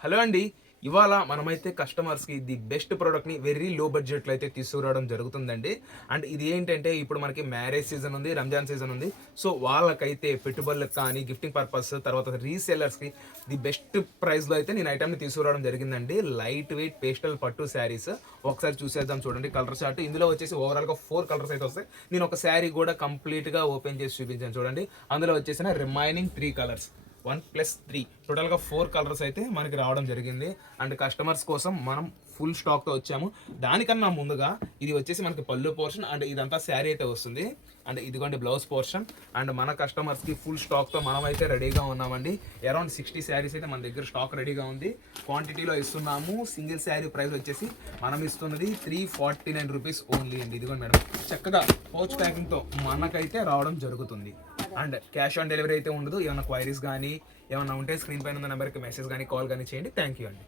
Hello అండి. ఇవాళ మనమైతే కస్టమర్స్‌కి ది బెస్ట్ ప్రొడక్ట్‌ని వెరీ లో బడ్జెట్‌లో అయితే తీసుకురావడం జరుగుతుందండి. అండ్ ఇది ఏంటంటే ఇప్పుడు మనకి మ్యారేజ్ సీజన్ ఉంది, రంజాన్ సీజన్ ఉంది. సో వాళ్ళకైతే పెట్టుబడులకు కానీ, గిఫ్టింగ్ పర్పస్ తర్వాత రీసెల్లర్స్‌కి ది బెస్ట్ ప్రైస్‌లో అయితే నేను ఐటెమ్‌ని తీసుకురావడం జరిగిందండి. లైట్ వెయిట్ పేస్టల్ పట్టు శారీస్. ఒకసారి చూసేద్దాం చూడండి కలర్ చార్ట్. ఇందులో వచ్చేసి ఓవరాల్‌గా 4 కలర్స్ అయితే వస్తాయి. నేను ఒక శారీ కూడా కంప్లీట్‌గా ఓపెన్ చేసి చూపించాను చూడండి. అందులో వచ్చేసిన రిమైనింగ్ 3 కలర్స్. 1+3 టోటల్గా 4 కలర్స్ అయితే మనకి రావడం జరిగింది. అండ్ కస్టమర్స్ కోసం మనం ఫుల్ స్టాక్తో వచ్చాము. దానికన్నా ముందుగా ఇది వచ్చేసి మనకి పళ్ళు పోర్షన్ అండ్ ఇదంతా శారీ అయితే వస్తుంది. అండ్ ఇదిగోండి బ్లౌజ్ పోర్షన్. అండ్ మన కస్టమర్స్కి ఫుల్ స్టాక్తో మనం అయితే రెడీగా ఉన్నామండి. అరౌండ్ 60 శారీస్ అయితే మన దగ్గర స్టాక్ రెడీగా ఉంది. క్వాంటిటీలో ఇస్తున్నాము. సింగిల్ శారీ ప్రైస్ వచ్చేసి మనం ఇస్తున్నది 349 రూపీస్ ఓన్లీ అండి. ఇదిగోండి మేడం, చక్కగా పౌచ్ ప్యాకింగ్తో మనకైతే రావడం జరుగుతుంది. అండ్ క్యాష్ ఆన్ డెలివరీ అయితే ఉండదు. ఏమైనా క్వైరీస్ కానీ ఏమైనా ఉంటే స్క్రీన్ పైన ఉన్న నెంబర్కి మెసేజ్ కానీ కాల్ కానీ చేయండి. థ్యాంక్ యూ అండి.